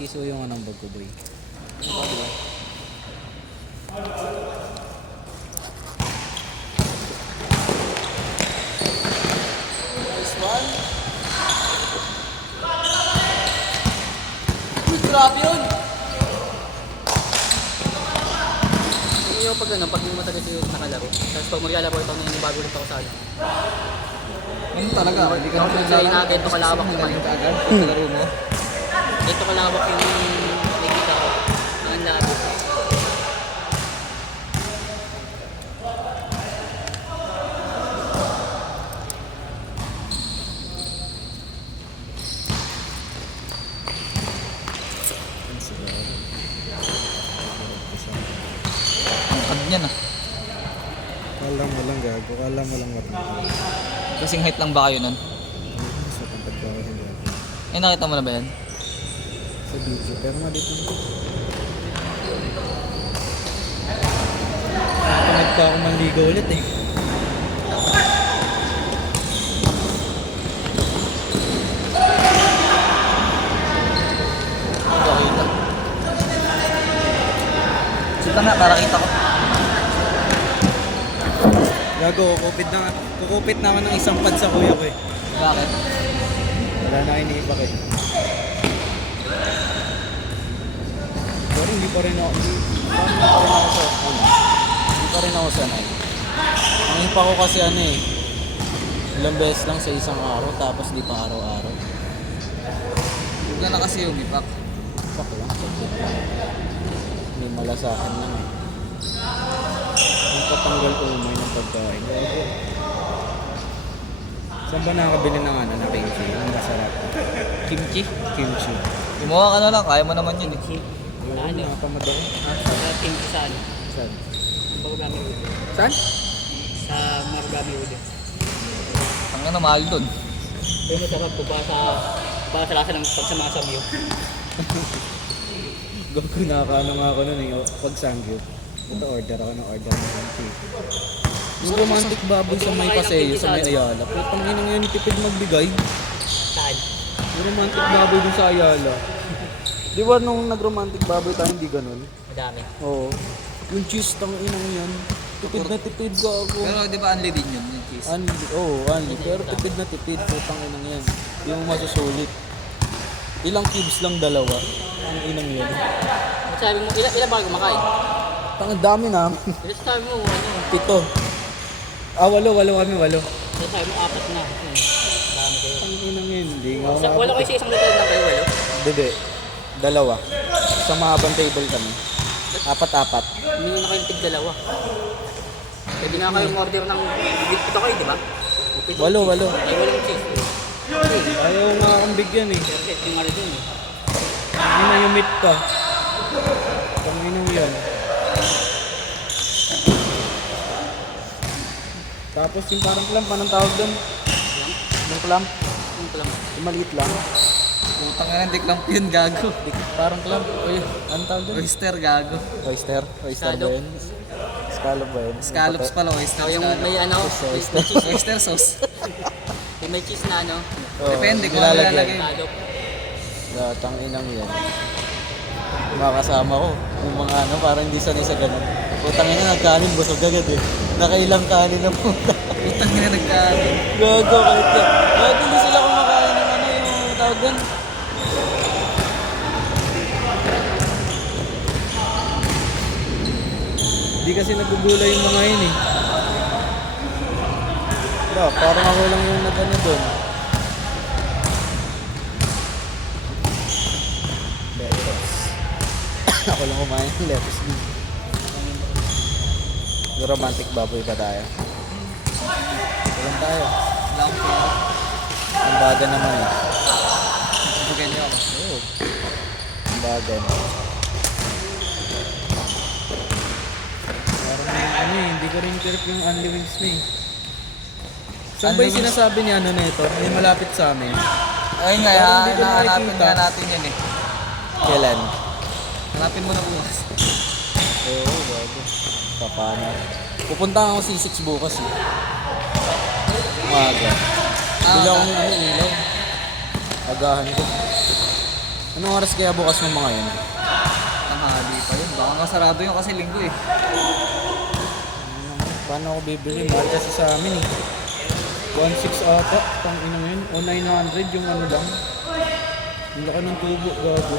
Kiso yung anong bag ko, boy. Nice one. Uy, grabe yun! Hindi ako pag matagal yung nakalaro. Tapos pag maglalaro ito, bago ulit ako sa ano. Ganun talaga, hindi ka Ako naman sa ina, ganito kalawak naman. agad sa laro mo. Ganito kalawak yung nakikita ko. Ang labo. Ang yan ah. Kala mo lang gago, kala mo lang marunong. Kasing height lang ba kayo nun? Sa tangkad ka kasi gago. Eh nakita mo na ba yan? Sa video, pero malito na. Tamad pa ako manligo ulit eh. Hindi ko kita. Sita nga, para kita ko. Gago, kukupit na ako ng isang pad sa kuya ko eh. Bakit? Wala na iniipak eh. Pero hindi pa rin ako sanay. Ang ipa ko kasi ano eh, ilang beses lang sa isang araw tapos di pa araw-araw. Huwag na kasi yung ipak. Fuck lang, sakit lang. Hindi malasahan lang eh. Ang patanggal ko umay ng pagkain. Gago. Saan ba nakakabili ng ano na kimchi? Ang masarap. Kimchi? Kimchi. Gumawa ka na lang, kaya mo naman yun eh. Ayun, Ano? nakatamad ako. Sa team ko sa ano? Saan? Marugami Ude. Saan? Sa Marugami Ude. Ang ano, mahal dun. Pero masarap po para sa lasa ng pagsama sa view. Gago, nakakaano nga ako nun eh. Pag sangyup. Ito order ako ng kimchi. Yung romantic baboy sa may Paseo, sa may Ayala. Putang ina ngayon, tipid magbigay. Saan? Yung romantic baboy dun sa Ayala. Di ba nung nag-romantic baboy tayo, hindi ganun? Madami. Oo. Yung cheese, tang inang yan. Tipid na tipid ka ako. Pero di ba unli din yun, yung cheese? Unli, unli. Pero tipid na tipid. Putang inang yan. Hindi mo masusulit. Ilang cubes lang, dalawa. Ang inang yan. Sabi mo, ilan ba kayo kumakain? Tang dami namin. Ilan sabi mo, ano? 7. Walo kami, 8. Ilan sabi mo, 4 na. Dami kayo. Ang inang yan. Hindi nga ako Wala kayo sa isang lugar na kayo, walo? Hindi. 2. Sa mahabang table kami. 4. Hindi na kayo tig-dalawa. Pwede na kayo order ng ito kayo, di ba? 8. Ay, walang cheese. Ayaw nga akong bigyan eh. Perfect yung ano dun eh. Hindi na yung meat pa. Panginong yan. Tapos yung parang clamp, anong tawag doon? Yung clamp? Yung pala mo. Yung maliit lang. Putang nga hindi clamp yun, gago. Parang clamp. Uy, anong tawag doon? Oyster, gago. Oyster? Oyster ba Scallop. yun? Scallop ba yun? Scallops pala, oyster. Yung Scallop. may ano, may cheese. Oyster sauce. Yung may cheese na ano. Oo, Depende kung ano nilalagyan. nilalagay. Salop. Gatang inang yan. Mga kasama ko, yung mga ano, parang hindi sanay sa ganun. Putang ina, nagkanin, busog agad eh. Nakailang kanin na puta. Putang nga nagkaano. Gago, kahit yan. Bakit hindi sila kumakain ng ano, yung tawag doon? Hindi kasi nagugulay yung mga yun eh. Parang ako lang yung nag-ano doon. Lettuce. Ako lang kumain ng lettuce din. Yung romantic baboy ba tayo? Walang tayo. Wala akong pera. Ang baga naman eh. Bugyan niyo ako. Oo. Ang baga na. Parang may ano eh, hindi ko rin trip yung Unli Wings na eh. Saan ba yung Unli Wings? sinasabi ni ano na ito? Yung malapit sa amin. Ayun nga, Parang hindi ko hahanapin nakikita. nga natin yan eh. Kailan? Hanapin mo na bukas. Oo, bago. Papana. Pupunta ako C6 bukas eh. Umaga. Bila akong ano ilaw. Agahan ko. Anong oras kaya bukas ng mga yun? Tanghali pa yun. Baka kasarado yun kasi linggo eh. Paano ako bibili? Mahal kasi sa amin eh. 1.6 ata, pang inang yun. O 900 yung ano lang. Ang laki ng tubo, gago.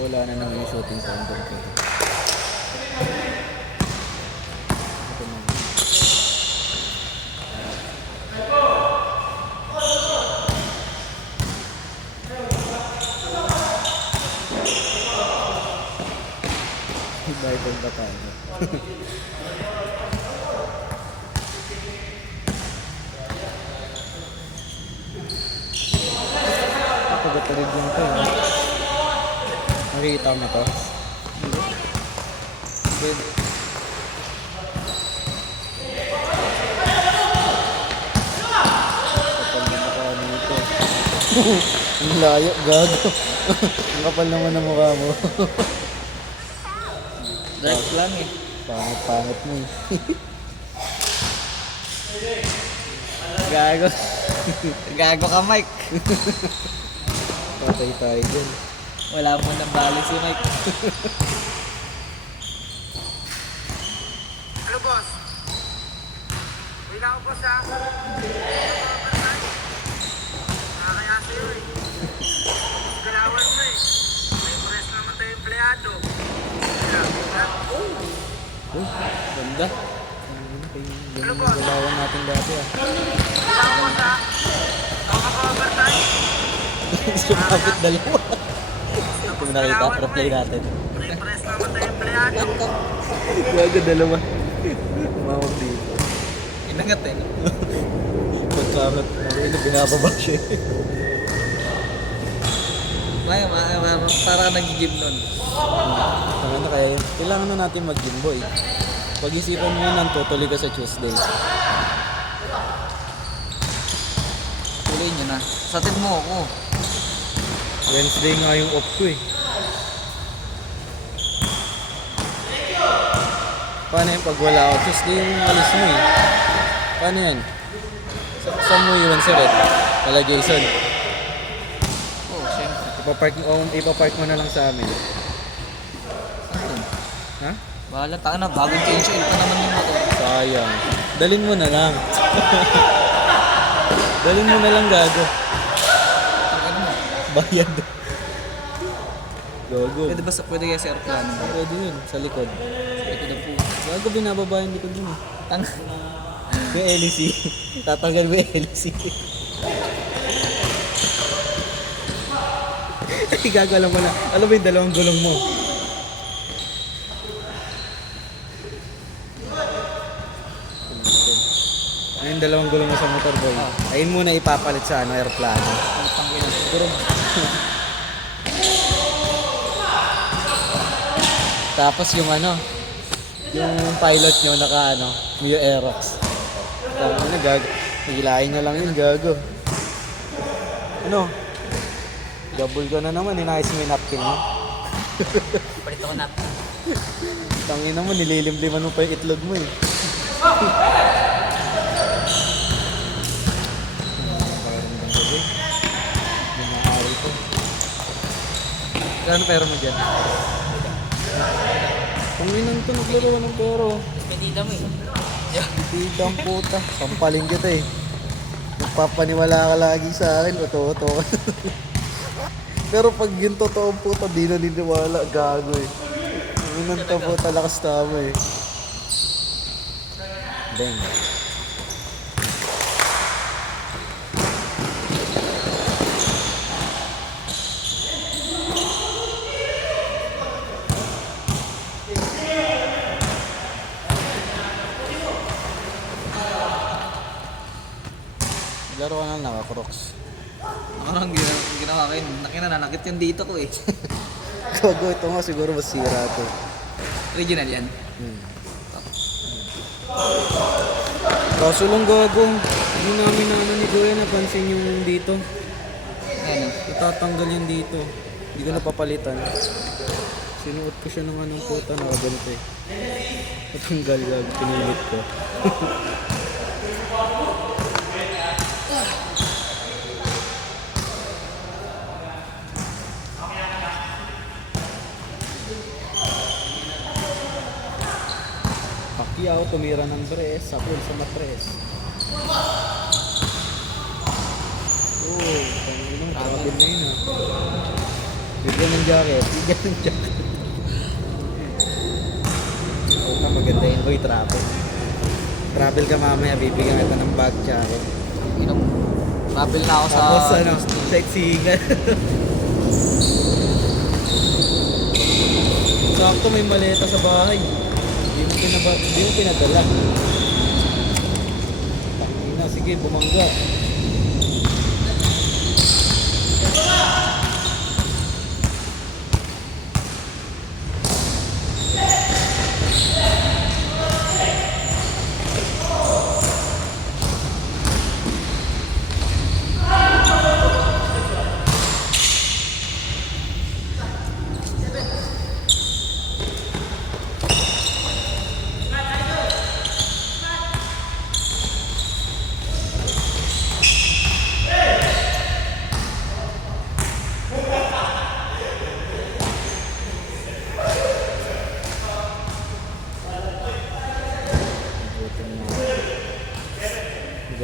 Wala na naman yung shooting condom ko. Ito na. Bible ba tayo? Pagkatarid yung ito eh. Nakikita mo to? Good. Kapal na mukha nito. Ang layo, gago. Ang kapal naman ng mukha mo. Dark lang eh. Pangit-pangit mo eh. Gago. Gago ka, Mike. Patay tayo dyan. Wala mo nang balik si Mike. Ano, boss? Uwi na ako, boss, ha? Nakakaya sa'yo, eh. Galawan mo, eh. May press naman tayo empleyado. Oh, ganda. Ano, boss? Galawan natin dati ah. Uwi na ako, boss, ha? Ako maka-overtime. Sumabit dalawa. Ito mo nakita, replay natin. May press naman tayo empleyado. Gago dalawa. Mawag dito. Inangat eh. Pagkamat. Ano, binababa siya. Maya, para ka nag-gym nun. Ang ano kaya yun? Kailangan na natin mag-gym boy. Pag-isipan mo yun, tutuloy ka sa Tuesday. Tuloy nyo na. Satid mo ako. Wednesday nga yung off ko eh. Paano yung pag wala ako? Tuesday yung alis mo eh. Paano yan? Saan mo iwan sa red? Kala Jason. Oo, syempre. Ipapark mo na lang sa amin. Saan? Ha? Bahala, taka na. Bagong change oil pa naman yung motor. Sayang. Dalin mo na lang. Dalin mo na lang gago. Ano mo? Bayad. Gago. Pwede kaya sa aeroplano? Pwede yun, sa likod. Ito na po. Gago, binababa yung likod mo. Tang. Yung LEC. Tatanggal mo yung LEC. Ay, gago, alam mo na. Alam mo yung dalawang gulong mo. Ano yung dalawang gulong mo sa motor boy? Ayun muna ipapalit sa ano, aeroplano. Tanggal. Siguro. Tapos yung ano, yung pilot nyo naka ano, Mio Aerox. Tama na, gago. Hilahin nyo lang yun, gago. Ano? Double ka na naman, inayos mo yung napkin mo. Palit ako natin. Tangin naman, nililimliman mo pa yung itlog mo eh. Gano'n pera mo dyan? Panginan to, naglaro ng pero. Despedida mo, eh. Tita ang puta. Sampalin kita eh. Magpapaniwala ka lagi sa akin, oto-oto ka. Pero pag yung totoong puta, di naniniwala, gago eh. Panginan to puta, lakas tama eh. Bang. Laro ka na naka-crocs. Ano ang ginawa kayo? Nanakit yung dito ko eh. Gago, ito nga siguro masira to. Original yan. Kaso lang gago, hindi namin na ano ni Goya napansin yung dito. Ano? Itatanggal yun dito. Hindi ko napapalitan. Sinuot ko siya ng anong puta, nakaganito eh. Natanggal gago, pinilit ko. Pacquiao, tumira ng Bres, Sapul sa Matres. Oh, tanginong, travel na yun Bigyan ng jacket, bigyan ng jacket. Puta, maganda yun boy, travel. Travel ka mamaya, bibigyan kita ng bag jacket. Travel na ako sa... Tapos ano, sexy ka. Sakto may maleta sa bahay. Hindi mo pinadala. Tangina, sige, bumangga.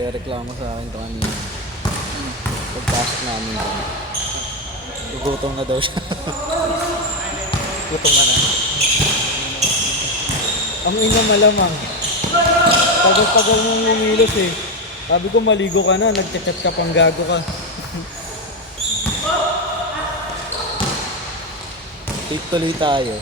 Nagreklamo sa akin ito kanina. Pagpasok namin doon. Gugutom na daw siya. Gutom ka na. Ang ina malamang. Tagal-tagal mong umilos eh. Sabi ko maligo ka na, nagchat-chat ka pang gago ka. Take tuloy tayo.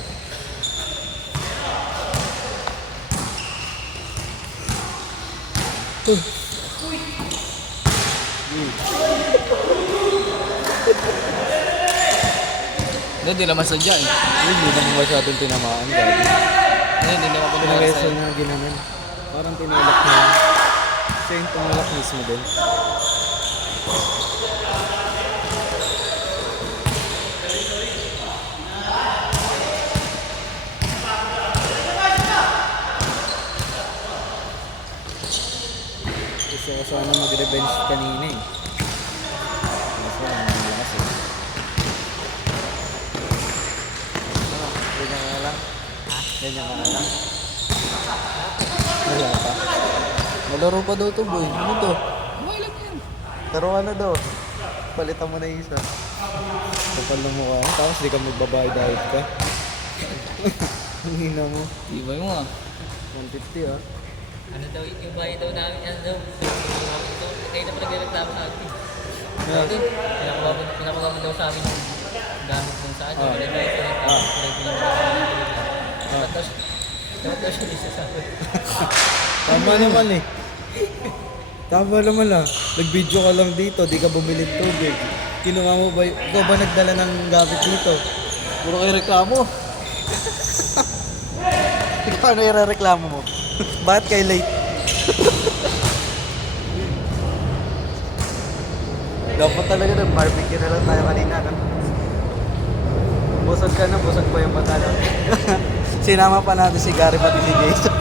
Hindi naman sadya eh. Hindi naman masyadong tinamaan. Hindi naman Pinaweso na ginanon. Parang tinulak na lang. Siya yung tumulak mismo din. Gusto ko sana mag-revenge kanina eh. Gusto ko lang malakas eh. Ganyan ka lang. Ganyan ka lang. Wala pa. Malaro pa daw to boy. Ano to? Pero ano daw? Palitan mo na yung isa. Kapal na mukha. Tapos di ka magbabayad ka. Ang hina mo. Ibay mo ah. 150 ah. Ano daw, yung bahay daw namin, ano daw. Kayo na pa nagreklamo sa akin. Yeah. Pinapagawa daw sa amin yung gamit kung saan. Ah. Dapat daw siya isa sa akin. Tama naman eh. Tama naman ah. Nag-video ka lang dito, di ka bumili ng tubig. Kinuha mo ba, ikaw ba nagdala ng gamit dito? Puro kayo reklamo. Ikaw ano i-reklamo mo? Bakit kayo late? Dapat talaga nag-barbecue na lang tayo kanina. No? Busog ka na, busog pa yung mata. No? Sinama pa natin si Gary pati si Jason.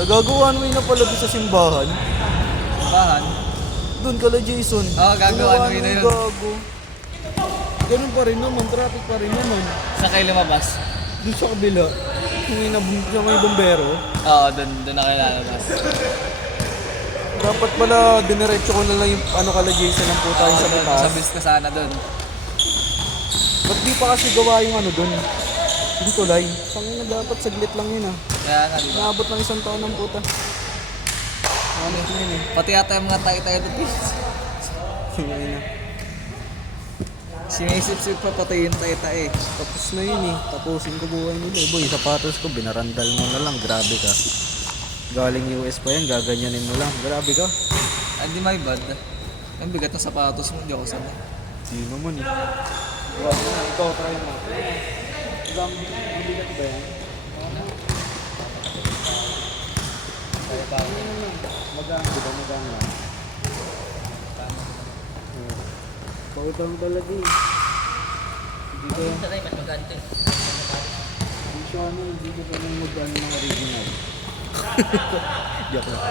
Gagawa mo yun na pala doon sa simbahan. Simbahan? Doon kala Jason. Oo, gagawa mo yun na yun. Gago. Ganun pa rin naman, traffic pa rin naman. Saan kayo lumabas? Doon sa kabila. Yung may bombero. Oo, doon na kayo lalabas. Dapat pala diniretso ko na lang yung ano kala Jason ang puta yung sa butas. Sa bis ka sana doon. Ba't di pa kasi gawa yung ano doon? Yung tulay. Sangin na dapat saglit lang yun ah. Kaya nga, di ba? Naabot ng isang taon ng puta. Ano yun eh. Pati yata yung mga tayo doon. Sangin na. Sinisip-sip pa pati yung tayo. Tapos na yun eh. Tapusin ko buhay nila eh. Boy, sapatos ko, binarandal mo na lang. Grabe ka. Galing US pa yan, gaganyanin mo lang. Grabe ka. Ay, di may bad. Ang bigat ng sapatos mo, di ako sanay. Hindi naman eh. Grabe na, ikaw try mo. Ibang bigat ba yan? Kaya pa ako. Magaan, di ba magaan lang? Pautang talaga eh. Hindi ko, Sa tayo, mas maganda eh. hindi siya ano, hindi ko pa nang magaan ng original. Joke lang.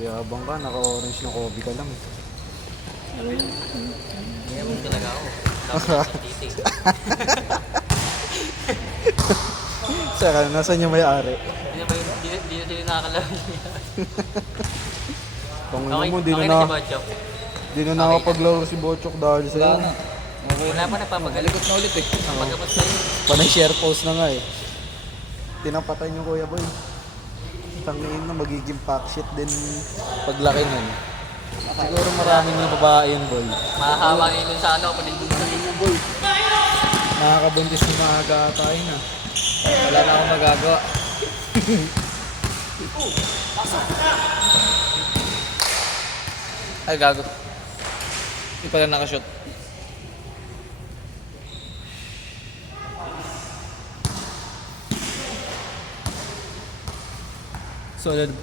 Yabang ka, naka-orange na Kobe ka lang. Kaya mo talaga ako. Tapos titi. Saka, nasan yung may-ari? Hindi na ba yun? Di na sila nakakalaro niya. Tangin mo, di okay na na si Botchok. di na nakapaglaro si Bochok dahil Wala sa'yo. na. Okay Wala na. pa nagpapagalit. Malikot na ulit eh. Pagkapos na yun. Panay share post na nga eh. Tinapatay niyo Kuya Boy. Tangin na magiging pack shit din paglaki nun. Siguro maraming na babae yun, boy. Mahahawa yun dun sa ano. Panin dun sa inyo, boy. Nakakabuntis na maaga tayo na. Wala na akong magagawa. Ay, gago. Hindi pala nakashoot.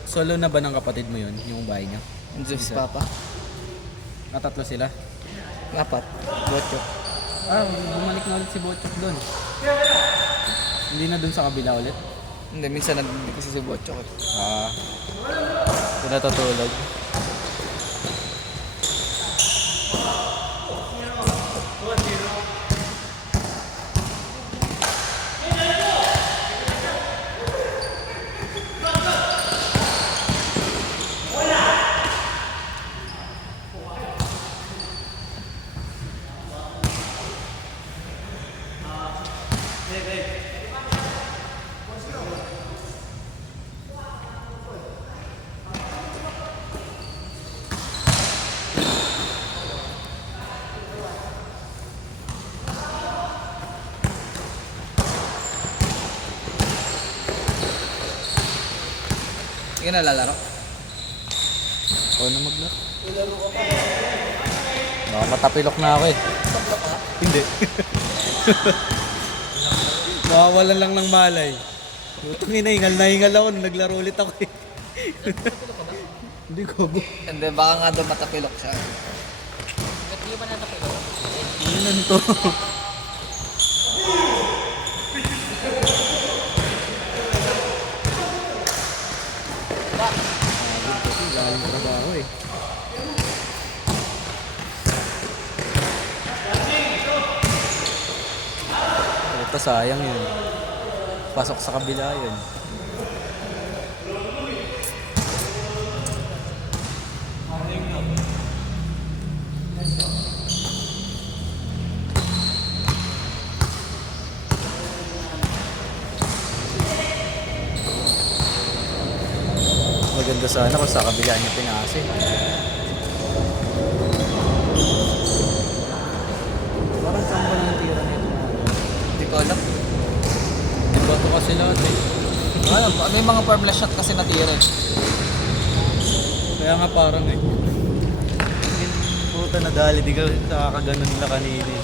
Solo na ba ng kapatid mo yun, yung bahay niya? Hindi si Papa. Natatlo sila? Apat. Bochok. Ah, bumalik na ulit si Bochok doon. Hindi na doon sa kabila ulit? Hindi, minsan nandito kasi si Botchok. Ah. Doon natutulog. Sige na, lalaro. Ako na maglaro. Baka matapilok na ako eh. Hindi. Mawawalan lang ng malay. Tungin na hingal ako nung naglaro ulit ako eh. Hindi ko. Hindi, baka nga doon matapilok siya. Ba't di ba natapos? Ano to? Galing trabaho eh. Ito sayang yun. Pasok sa kabila yun. Maganda sana kung sa kabila niya pinasin. Parang saan ba yung tira nito? Hindi ko alam. Bato kasi lahat eh. Ano, may mga formless shot kasi natira eh. Kaya nga parang eh. Puta nadali, di ka nakakaganon nila kanina eh.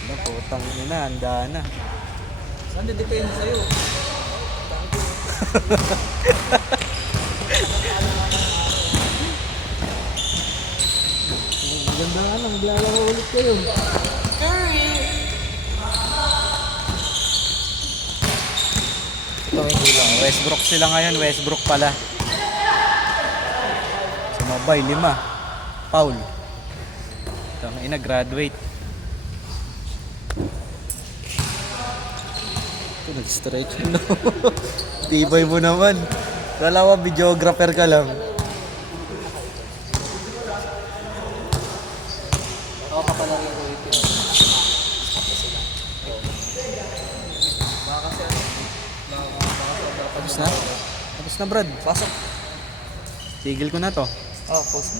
Ano, putang ina, handa na. Saan depende sa'yo? Maganda nga lang, maglalaro ulit kayo. Ito hindi lang. Westbrook sila ngayon, Westbrook pala. Sumabay, 5. Foul. Tangina, graduate. Ito, nag-stretch mo. Tibay mo naman. Kala ko, videographer ka lang. Ako papalaro ko ito. Tapos na? Tapos na, Brad. Pasok. Tigil ko na to. Oh, post.